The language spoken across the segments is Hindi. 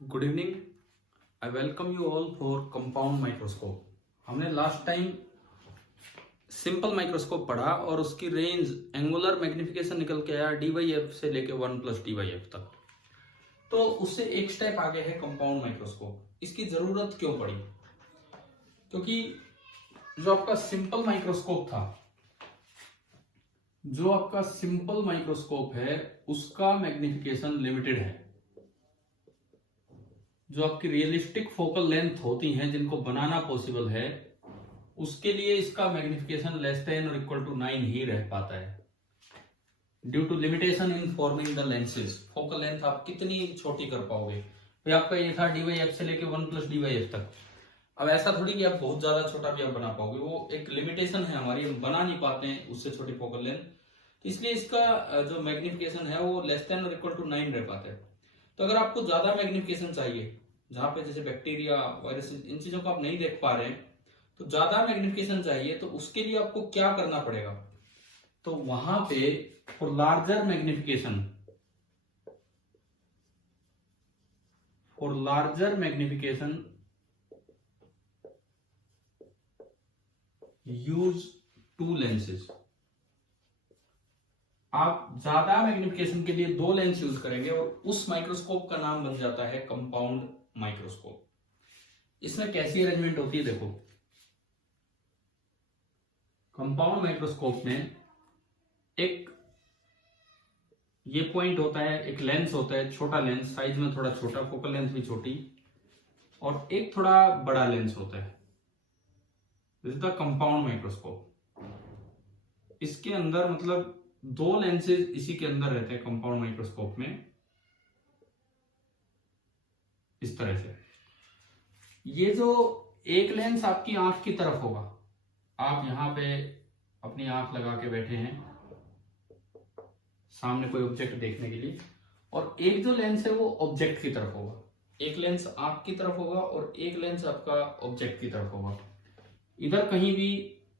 Good evening. I welcome you all for compound microscope. हमने लास्ट टाइम सिंपल माइक्रोस्कोप पढ़ा और उसकी रेंज एंगुलर मैग्निफिकेशन निकल के आया dy/f से लेके 1+dy/f तक। तो उससे एक स्टेप आगे है कंपाउंड माइक्रोस्कोप। इसकी जरूरत क्यों पड़ी? क्योंकि जो आपका सिंपल माइक्रोस्कोप है उसका मैग्निफिकेशन लिमिटेड है। जो आपकी रियलिस्टिक फोकल लेंथ होती हैं जिनको बनाना पॉसिबल है उसके लिए इसका मैग्निफिकेशन लेस देन और इक्वल टू 9 ही रह पाता है due to limitation in forming the lenses. Focal length आप कितनी छोटी कर पाओगे? तो आपका ये था dy/f से लेके 1+dy/f तक। अब ऐसा थोड़ी कि आप बहुत ज्यादा छोटा भी आप बना पाओगे, वो एक लिमिटेशन है हमारी, हम बना नहीं पाते हैं उससे छोटी फोकल लेंथ। तो इसलिए इसका जो मैग्निफिकेशन है वो लेस देन और इक्वल टू 9 रह पाता है। तो अगर आपको ज्यादा मैग्निफिकेशन चाहिए, जहां पे जैसे बैक्टीरिया, वायरस, इन चीजों को आप नहीं देख पा रहे हैं, तो ज्यादा मैग्निफिकेशन चाहिए, तो उसके लिए आपको क्या करना पड़ेगा? तो वहां पे for larger magnification use 2 lenses. आप ज्यादा मैग्निफिकेशन के लिए 2 लेंस यूज करेंगे और उस माइक्रोस्कोप का नाम बन जाता है कंपाउंड माइक्रोस्कोप। इसमें कैसी अरेंजमेंट होती है देखो। कंपाउंड माइक्रोस्कोप में एक ये पॉइंट होता है, एक लेंस होता है, छोटा लेंस, साइज में थोड़ा छोटा, फोकल लेंथ भी छोटी, और एक थोड़ा बड़ा लेंस होता है। This is the compound microscope. इसके अंदर मतलब 2 लेंसेज इसी के अंदर रहते हैं कंपाउंड माइक्रोस्कोप में, इस तरह से। ये जो एक लेंस आपकी आंख की तरफ होगा, आप यहां पे अपनी आंख लगा के बैठे हैं सामने कोई ऑब्जेक्ट देखने के लिए, और एक जो लेंस है वो ऑब्जेक्ट की तरफ होगा। एक लेंस आंख की तरफ होगा और एक लेंस आपका ऑब्जेक्ट की तरफ होगा। इधर कहीं भी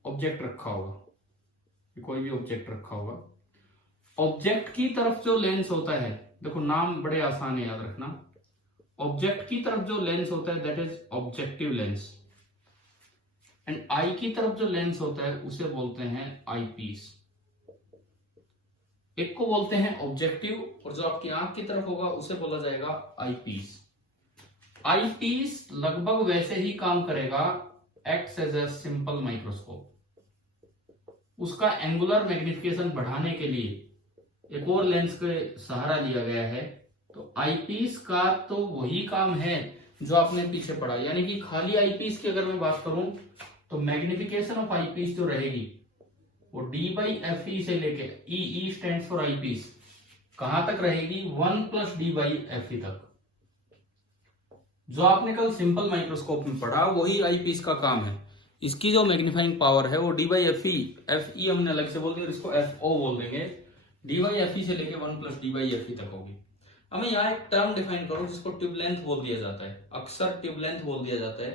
ऑब्जेक्ट रखा होगा, कोई भी ऑब्जेक्ट रखा होगा। ऑब्जेक्ट की तरफ जो लेंस होता है, देखो नाम बड़े आसान है याद रखना। ऑब्जेक्ट की तरफ जो लेंस होता है that is objective lens, and I की तरफ जो लेंस होता है उसे बोलते हैं आई पीस। एक को बोलते हैं ऑब्जेक्टिव और जो आपकी आंख की तरफ होगा उसे बोला जाएगा आई पीस। आई पीस लगभग वैसे ही काम करेगा, acts as a simple microscope. उसका एंगुलर मैग्निफिकेशन बढ़ाने के लिए एक और लेंस के सहारा लिया गया है। तो आईपीस का तो वही काम है जो आपने पीछे पढ़ा, यानी कि खाली आईपीस की अगर मैं बात करूं तो मैग्निफिकेशन ऑफ आईपीस जो रहेगी वो d/fe से लेके ई स्टैंड फॉर आईपीस कहां तक रहेगी? 1+d/fe तक। जो आपने कल सिंपल माइक्रोस्कोप में पढ़ा वही आईपीस का काम है। इसकी जो मैग्नीफाइंग पावर है वो d/fe, fe हमने अलग से बोल दिया, इसको fo बोल देंगे, d/fe से लेके 1+d/fe तक होगी। अब मैं यहाँ एक टर्म डिफाइन करूं जिसको ट्यूब लेंथ बोल दिया जाता है, अक्सर ट्यूब लेंथ बोल दिया जाता है।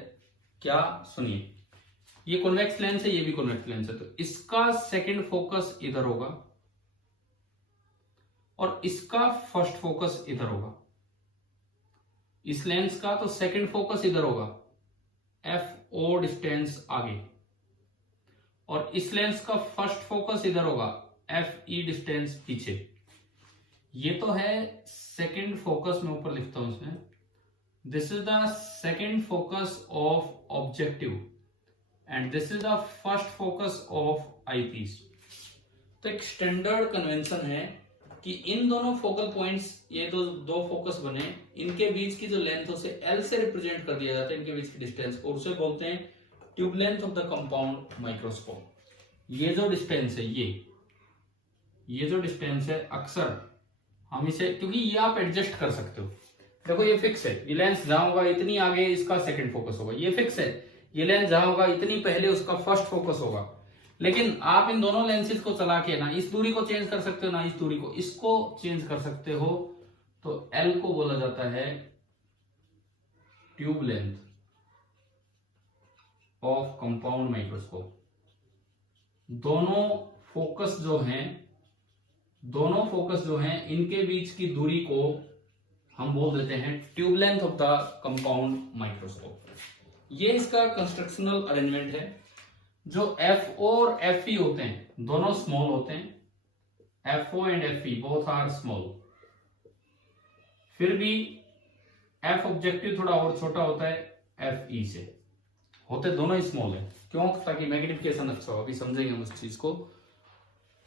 क्या? सुनिए, ये कॉन्वेक्स लेंस है, ये भी कॉन्वेक्स लेंस है, तो इसका सेकंड फोकस इधर होगा और इसका फर्स्ट फोकस इधर होगा। इस लेंस का तो सेकंड फोकस इधर होगा, FO डिस्टेंस आगे, और इस लेंस का फर्स्ट फोकस इधर होगा, FE डिस्टेंस पीछे। ये तो है सेकंड फोकस, मैं ऊपर लिखता हूं इसमें, this is the second focus of objective and this is the first focus of eyepiece. तो एक स्टैंडर्ड कन्वेंशन है कि इन दोनों फोकल पॉइंट्स, ये दो फोकस बने, इनके बीच की जो लेंथ है उसे L से रिप्रेजेंट कर दिया जाता है, इनके बीच की डिस्टेंस को, उसे बोलते हैं tube length of the compound microscope. ये जो डिस्टेंस है, ये जो डिस्टेंस है, अक्सर हम इसे, क्योंकि ये आप एडजस्ट कर सकते हो, देखो ये फिक्स है, ये लेंस जहां होगा इतनी आगे इसका सेकंड फोकस होगा, ये फिक्स है, ये लेंस जहां होगा इतनी पहले उसका फर्स्ट फोकस होगा। लेकिन आप इन दोनों लेंसेज को चला के ना इस दूरी को चेंज कर सकते हो ना इस दूरी को, इसको चेंज कर सकते हो। तो L को बोला जाता है tube length of compound microscope. दोनों फोकस जो हैं इनके बीच की दूरी को हम बोल देते हैं tube length of the compound microscope. ये इसका कंस्ट्रक्शनल अरेंजमेंट है। जो FO और FE होते हैं दोनों स्मॉल होते हैं। FO and FE both are small. फिर भी F ऑब्जेक्टिव थोड़ा और छोटा होता है FE से। होते दोनों ही स्मॉल है। क्यों? ताकि मैग्निफिकेशन अच्छा हो। अभी समझेंगे हम उस चीज को।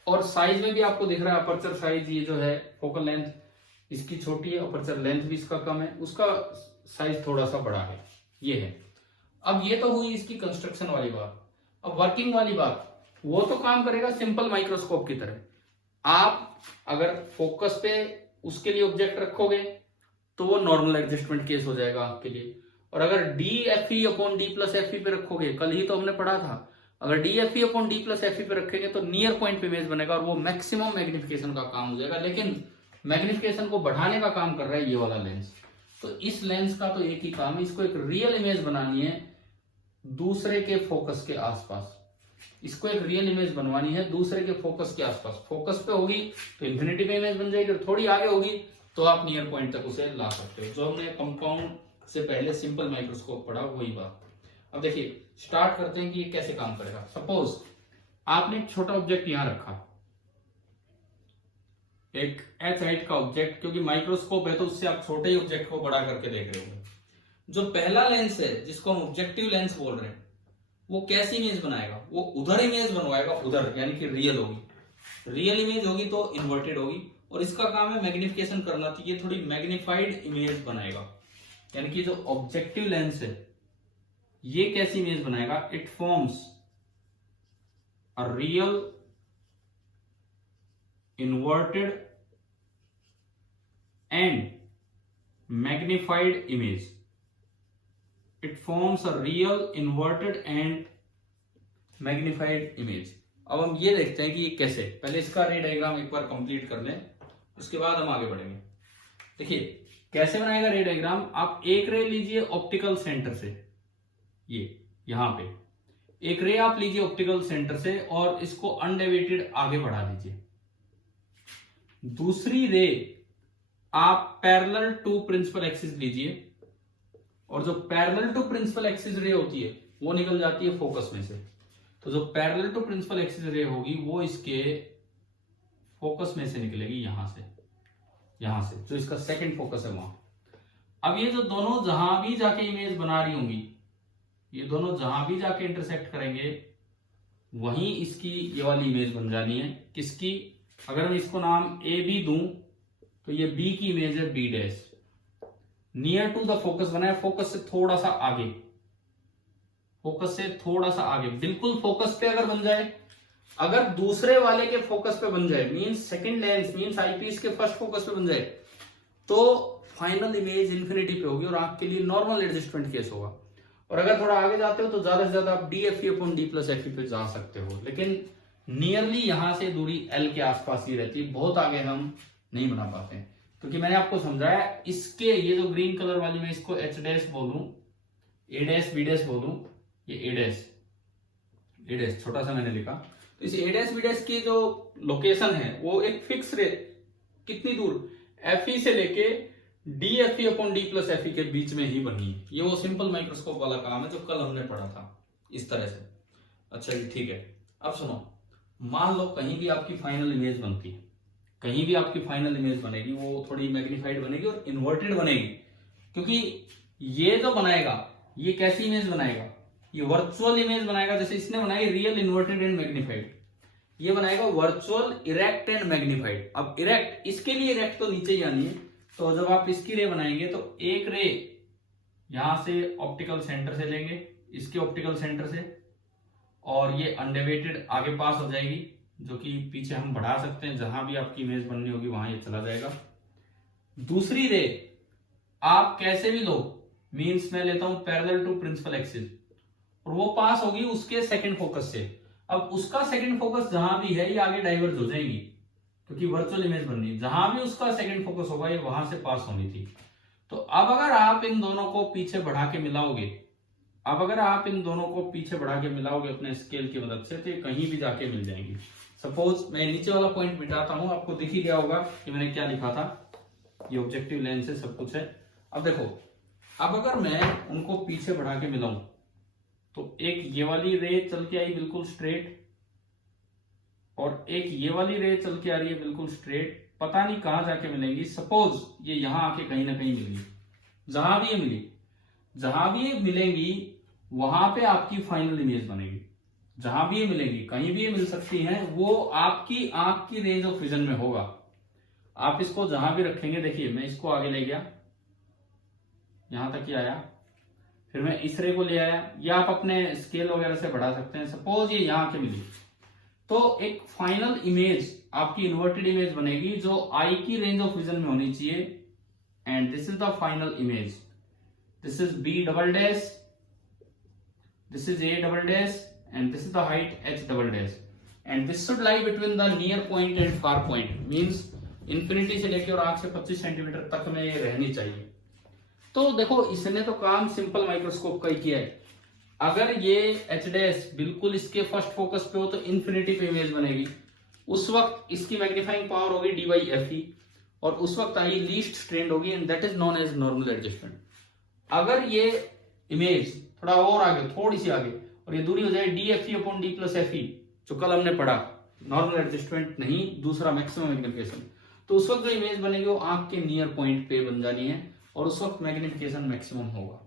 और साइज में भी आपको दिख रहा है अपर्चर साइज, ये जो है फोकल लेंथ इसकी छोटी है, अपर्चर लेंथ भी इसका कम है, उसका साइज थोड़ा सा बड़ा है, ये है। अब ये तो हुई इसकी कंस्ट्रक्शन वाली बात। अब वर्किंग वाली बात, वो तो काम करेगा सिंपल माइक्रोस्कोप की तरह। आप अगर फोकस पे उसके लिए ऑब्जेक्ट रखोगे तो वो नॉर्मल एडजस्टमेंट केस हो जाएगा आपके लिए। और अगर DFE upon D plus FE पे रखोगे, कल ही तो हमने पढ़ा था, अगर DFE upon D plus FE पे रखेंगे तो नियर पॉइंट पे इमेज बनेगा और वो मैक्सिमम मैग्निफिकेशन का काम हो जाएगा। लेकिन मैग्निफिकेशन को बढ़ाने का काम कर रहा है ये वाला लेंस। तो इस लेंस का तो एक ही काम है, इसको एक रियल इमेज बनानी है दूसरे के फोकस के आसपास। इसको एक रियल इमेज बनवानी है दूसरे के फोकस के आसपास। फोकस पे होगी तो इंफिनिटी पे इमेज बन जाएगी, और थोड़ी आगे होगी तो आप नियर पॉइंट तक उसे ला सकते हो। जो हमने कंपाउंड से पहले सिंपल माइक्रोस्कोप पढ़ा वही बात। अब देखिए स्टार्ट करते हैं कि ये कैसे काम करेगा। सपोज आपने एक छोटा ऑब्जेक्ट यहां रखा, एक H हाइट का ऑब्जेक्ट, क्योंकि माइक्रोस्कोप है तो उससे आप छोटे ही ऑब्जेक्ट को बड़ा करके देख रहे होंगे। जो पहला लेंस है जिसको हम ऑब्जेक्टिव लेंस बोल रहे हैं, वो कैसी इमेज बनाएगा? वो उधर इमेज बनवाएगा, उधर, यानी कि रियल होगी। रियल इमेज होगी तो इन्वर्टेड होगी, और इसका काम है मैग्निफिकेशन करना, तो ये थोड़ी मैग्निफाइड इमेज बनाएगा। यानी कि जो ऑब्जेक्टिव लेंस है ये कैसी इमेज बनाएगा? It forms a real inverted and magnified image. It forms a real inverted and magnified image. अब हम ये देखते हैं कि ये कैसे। पहले इसका रे डायग्राम एक बार कंप्लीट कर लें, उसके बाद हम आगे बढ़ेंगे। देखिए कैसे बनाएगा रे डायग्राम। आप एक रे लीजिए ऑप्टिकल सेंटर से, ये यहां पे एक रे आप लीजिए ऑप्टिकल सेंटर से और इसको अनडेविएटेड आगे बढ़ा दीजिए। दूसरी रे आप पैरेलल टू प्रिंसिपल एक्सिस लीजिए, और जो पैरेलल टू प्रिंसिपल एक्सिस रे होती है वो निकल जाती है फोकस में से। तो जो पैरेलल टू प्रिंसिपल एक्सिस रे होगी वो इसके फोकस में से निकलेगी, यहां से जो इसका सेकंड फोकस है वहां। अब ये जो दोनों जहां भी जाके इमेज बना रही होंगी, ये दोनों जहां भी जाके इंटरसेक्ट करेंगे वहीं इसकी ये वाली इमेज बन जानी है। किसकी? अगर मैं इसको नाम AB दूं तो ये B की इमेज है, B dash. Near to the focus बना है, फोकस से थोड़ा सा आगे, फोकस से थोड़ा सा आगे, बिल्कुल फोकस पे अगर बन जाए, अगर दूसरे वाले के फोकस पे बन जाए, means second lens means eyepiece के फर्स्ट फोकस पे बन जाए, तो फाइनल इमेज इंफिनिटी पे होगी और आंख के लिए नॉर्मल एडजस्टमेंट केस होगा। और अगर थोड़ा आगे जाते हो तो ज्यादा से ज्यादा आप DFE upon D plus FE पे जा सकते हो, लेकिन नियरली यहां से दूरी L के आसपास ही रहती है, बहुत आगे हम नहीं बना पाते हैं। क्योंकि मैंने आपको समझाया, इसके ये जो ग्रीन कलर वाली मैं इसको H डैश बोलूं, A डैश B डैश बोलूं, ये A डैश छोटा सा मैंने लिखा, तो इस A डैश B डैश की जो लोकेशन है वो एक फिक्स रे कितनी दूर FE से लेके DFE upon D plus FE के बीच में ही बनी है। ये वो सिंपल माइक्रोस्कोप वाला काम है जो कल हमने पढ़ा था इस तरह से। अच्छा जी ठीक है। अब सुनो, मान लो कहीं भी आपकी फाइनल इमेज बनती है, कहीं भी आपकी फाइनल इमेज बनेगी वो थोड़ी मैग्निफाइड बनेगी और इन्वर्टेड बनेगी, क्योंकि ये जो बनाएगा ये कैसी इमेज बनाएगा? ये वर्चुअल इमेज बनाएगा। जैसे इसने बनाई रियल इन्वर्टेड एंड मैग्निफाइड, ये बनाएगा वर्चुअल इरेक्ट एंड मैग्निफाइड। अब इरेक्ट, इसके लिए इरेक्ट तो नीचे ही आनी है, तो जब आप इसकी रे बनाएंगे तो एक रे यहां से ऑप्टिकल सेंटर से लेंगे, इसके ऑप्टिकल सेंटर से, और ये अनडेविएटेड आगे पास हो जाएगी, जो कि पीछे हम बढ़ा सकते हैं, जहां भी आपकी इमेज बननी होगी वहां ये चला जाएगा। दूसरी रे आप कैसे भी लो, मींस मैं लेता हूं पैरेलल टू प्रिंसिपल एक्सिस, और वो पास होगी उसके सेकंड फोकस से। अब उसका सेकंड फोकस जहां भी है ये आगे डाइवर्ज हो जाएंगी, क्योंकि वर्चुअल इमेज बन रही है। जहां भी उसका सेकंड फोकस होगा ये वहां से पास होनी थी। तो अब अगर आप इन दोनों को पीछे बढ़ा के मिलाओगे, अपने स्केल की मदद से, तो ये कहीं भी जाके मिल जाएंगी। सपोज मैं नीचे वाला पॉइंट मिटाता हूं, आपको दिख ही गया होगा कि मैंने क्या लिखा था। ये ऑब्जेक्टिव लेंस है, सब कुछ है। अब देखो, अब अगर मैं उनको पीछे बढ़ा के मिलाऊं तो एक ये वाली रे चल के आई बिल्कुल स्ट्रेट, और एक ये वाली रे चल के आ रही है बिल्कुल स्ट्रेट, पता नहीं कहां जाके मिलेंगी। सपोज ये यहां आके कहीं ना कहीं मिली, जहां भी ये मिली, जहां भी ये मिलेंगी वहां पे आपकी फाइनल इमेज बनेगी। जहां भी ये मिलेंगी, कहीं भी ये मिल सकती हैं, वो आपकी आंख की रेंज ऑफ विजन में होगा। आप इसको जहां भी रखेंगे, देखिए मैं इसको आगे ले गया, यहां तक ही आया, फिर मैं इस रे को ले आया, या आप अपने स्केल वगैरह से बढ़ा सकते हैं। सपोज ये यहां के मिली, तो एक फाइनल इमेज आपकी इन्वर्टेड इमेज बनेगी जो आई की रेंज ऑफ विजन में होनी चाहिए। And this is the final image, this is B double dash, this is a double dash, and this is the height h double dash, and this should lie between the near point and far point, means infinity से लेके और आंख से 25 सेंटीमीटर तक में ये रहनी चाहिए। तो देखो, इसने तो काम सिंपल माइक्रोस्कोप का ही किया है। अगर ये h डैश बिल्कुल इसके फर्स्ट फोकस पे हो तो इंफिनिटी पे इमेज बनेगी, उस वक्त इसकी मैग्नीफाइंग पावर होगी डी बाई एफ ई, और उस वक्त आई लीस्ट स्ट्रेंड होगी, and that is known as normal adjustment. अगर ये इमेज थोड़ा और आगे, थोड़ी सी आगे, और ये दूरी हो जाए D F E upon D plus F E, जो कल हमने पढ़ा, नॉर्मल एडजस्टमेंट नहीं, दूसरा मैक्सिमम मैग्निफिकेशन, तो उस वक्त जो इमेज बनेगी वो आंख के नियर पॉइंट पे बन जानी है, और उस वक्त मैग्निफिकेशन मैक्सिमम होगा।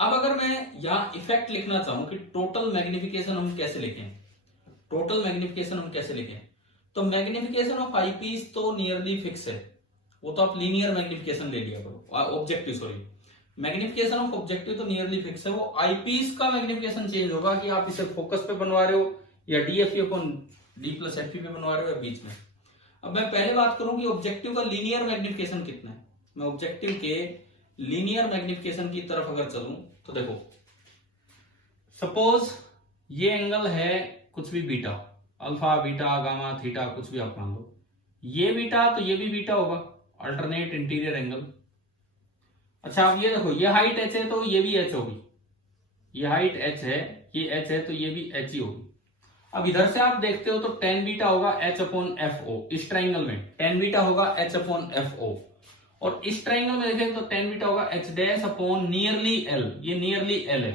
अब अगर मैं यहाँ इफेक्ट लिखना चाहूं कि टोटल मैग्निफिकेशन हम कैसे लिखें, टोटल मैग्निफिकेशन हम कैसे लिखें, तो मैग्निफिकेशन ऑफ आई पीस तो नियरली फिक्स है, वो तो आप लीनियर मैग्निफिकेशन ले लिया करो, objective sorry, magnification of objective तो नियरली फिक्स है। वो आईपीस का मैग्निफिकेशन चेंज होगा कि आप इसे फोकस पे बनवा रहे हो या DFE upon D plus FE पे बनवा रहे हो या बीच में। अब मैं पहले बात करूं कि ऑब्जेक्टिव का लीनियर मैग्निफिकेशन कितना है। मैं ऑब्जेक्टिव के लीनियर मैग्निफिकेशन की तरफ अगर चलूं तो देखो, सपोज ये एंगल है कुछ भी beta, alpha beta gamma theta कुछ भी आप मान लो, ये बीटा तो ये भी बीटा होगा, अल्टरनेट इंटीरियर एंगल। अच्छा, अब ये देखो, ये हाइट h है तो ये भी h होगी, ये हाइट h है, ये h है तो ये भी h ही होगी। अब इधर से आप देखते हो तो tan बीटा होगा h अपॉन एफ ओ, इस ट्राइंगल में tan बीटा होगा h अपॉन एफ ओ, और इस ट्राइंगल में देखें तो tan बीटा होगा h dash upon nearly l, ये नियरली l है,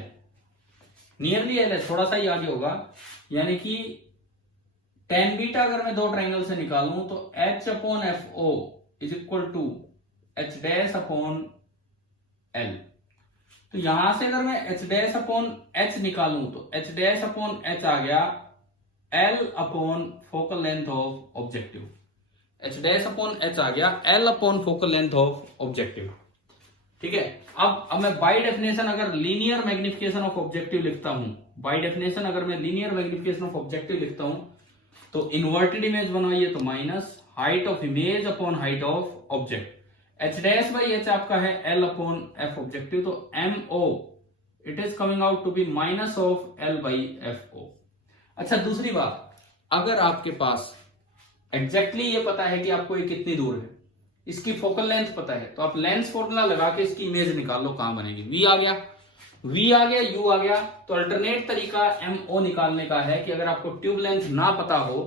नियरली l है, थोड़ा सा ही आगे होगा, यानी कि tan बीटा अगर मैं दो ट्राइंगल से निकालूं तो h upon F O is equal to h dash upon L। तो यहां से अगर मैं h डैश अपॉन h निकालूं तो h डैश अपॉन h आ गया L upon focal length of objective, h dash upon h आ गया L upon focal length of objective. ठीक है, अब मैं बाय डेफिनेशन अगर लीनियर मैग्निफिकेशन ऑफ ऑब्जेक्टिव लिखता हूं, बाय डेफिनेशन अगर मैं लीनियर मैग्निफिकेशन ऑफ ऑब्जेक्टिव लिखता हूं तो इन्वर्टेड इमेज बनाइए तो minus height of image upon height of object, h dash by h आपका है L अपॉन एफ ऑब्जेक्टिव, तो MO it is coming out to be minus of L by F O. अच्छा, दूसरी बात, अगर आपके पास एग्जैक्टली ये पता है कि आपको ये कितनी दूर है, इसकी फोकल लेंथ पता है, तो आप लेंस फॉर्मूला लगा के इसकी इमेज निकाल लो, कहां बनेगी, V आ गया, V आ गया, U आ गया। तो अल्टरनेट तरीका MO निकालने का है कि अगर आपको ट्यूब लेंथ ना पता हो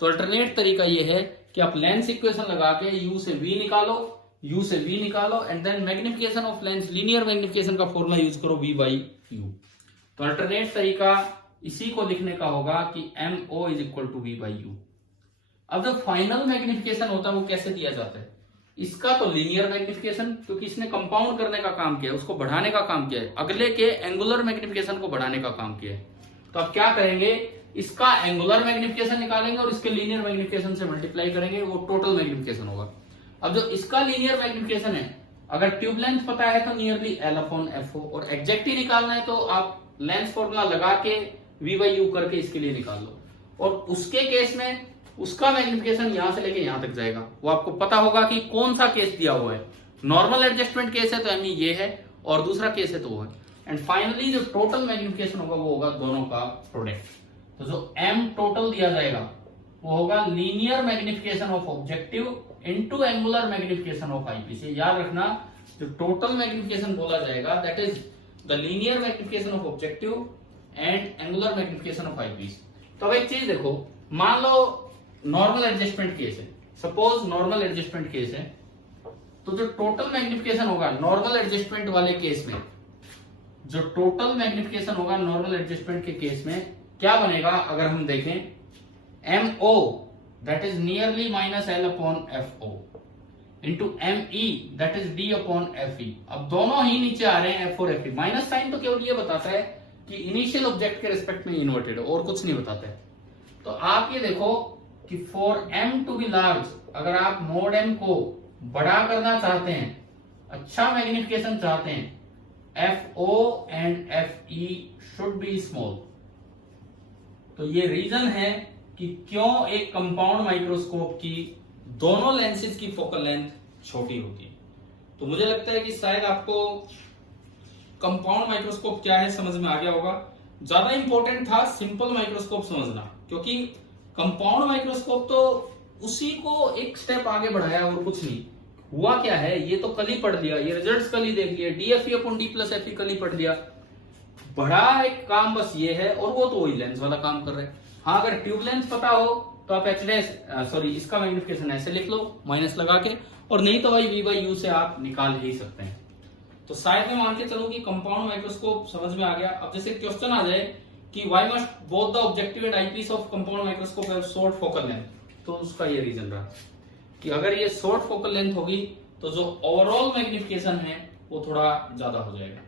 तो अल्टरनेट तरीका ये है कि आप लेंस इक्वेशन लगा के U से V निकालो, U से V निकालो, and then magnification of lens, linear magnification का फॉर्मूला यूज करो V बाई U। तो अल्टरनेट तरीका इसी को लिखने का होगा कि MO is equal to V by U। अब जो फाइनल मैग्निफिकेशन होता है वो कैसे दिया जाता है, इसका तो लीनियर मैग्निफिकेशन, क्योंकि इसने कंपाउंड करने का काम किया है, उसको बढ़ाने का काम किया है, अगले के एंगुलर मैग्निफिकेशन को बढ़ाने का काम किया है। तो आप क्या करेंगे, इसका एंगुलर मैग्निफिकेशन निकालेंगे और इसके लीनियर मैग्निफिकेशन से मल्टीप्लाई करेंगे, वो टोटल मैग्निफिकेशन होगा। अब जो इसका लीनियर मैग्निफिकेशन है, अगर ट्यूब लेंथ पता है तो nearly L upon F O, और एग्जैक्ट ही निकालना है तो आप लेंस फॉर्मूला लगा के V बाई U करके इसके लिए निकाल लो, और उसके केस में उसका मैग्निफिकेशन यहां से लेके यहां तक जाएगा, वो आपको पता होगा कि कौन सा केस दिया हुआ है। नॉर्मल एडजस्टमेंट केस है तो ME ये है, और दूसरा केस है तो वो है। एंड फाइनली जो टोटल मैग्निफिकेशन होगा वो होगा दोनों का प्रोडक्ट। तो जो M टोटल दिया जाएगा वो होगा linear magnification of objective into angular magnification of eyepiece. याद रखना, जो टोटल मैग्निफिकेशन बोला जाएगा that is the linear magnification of objective and angular magnification of eyepiece. तो अब एक चीज देखो, मान लो नॉर्मल एडजस्टमेंट केस है, सपोज नॉर्मल एडजस्टमेंट केस है, तो जो टोटल मैग्निफिकेशन होगा नॉर्मल एडजस्टमेंट वाले केस में, जो टोटल मैग्निफिकेशन होगा नॉर्मल एडजस्टमेंट के केस में क्या बनेगा, अगर हम देखें MO that is nearly minus L upon FO into ME that is D upon FE। अब दोनों ही नीचे आ रहे हैं F और FE। माइनस साइन तो केवल ये बताता है कि इनिशियल ऑब्जेक्ट के रिस्पेक्ट में इन्वर्टेड है, और कुछ नहीं बताता है। तो आप ये देखो कि for M to be large, अगर आप मोड M को बड़ा करना चाहते हैं, अच्छा मैग्निफिकेशन चाहते हैं, FO and FE should be small. तो ये रीजन है कि क्यों एक कंपाउंड माइक्रोस्कोप की दोनों लेंसेज की फोकल लेंथ छोटी होती है। तो मुझे लगता है कि शायद आपको कंपाउंड माइक्रोस्कोप क्या है समझ में आ गया होगा। ज्यादा इंपॉर्टेंट था सिंपल माइक्रोस्कोप समझना, क्योंकि कंपाउंड माइक्रोस्कोप तो उसी को एक स्टेप आगे बढ़ाया और कुछ नहीं। हुआ क्या है, ये तो कल ही पढ़ लिया, ये रिजल्ट्स कल ही देख लिया, DFE upon D plus FE कल ही पढ़ लिया। बड़ा एक काम बस ये है, और वो तो वही लेंस वाला काम कर रहे हैं। हाँ, अगर ट्यूब लेंस पता हो तो आप इसका मैग्निफिकेशन ऐसे लिख लो माइनस लगा के, और नहीं तो भाई V/U से आप निकाल ही सकते हैं। तो शायद मैं मान के चलूं कि कंपाउंड माइक्रोस्कोप समझ में आ गया। अब जैसे क्वेश्चन आ जाए कि why must both the objective and eyepiece of compound microscope have short focal length, तो उसका ये रीजन रहा कि अगर ये शॉर्ट फोकल लेंथ होगी तो जो ओवरऑल मैग्निफिकेशन है वो थोड़ा ज्यादा हो जाएगा।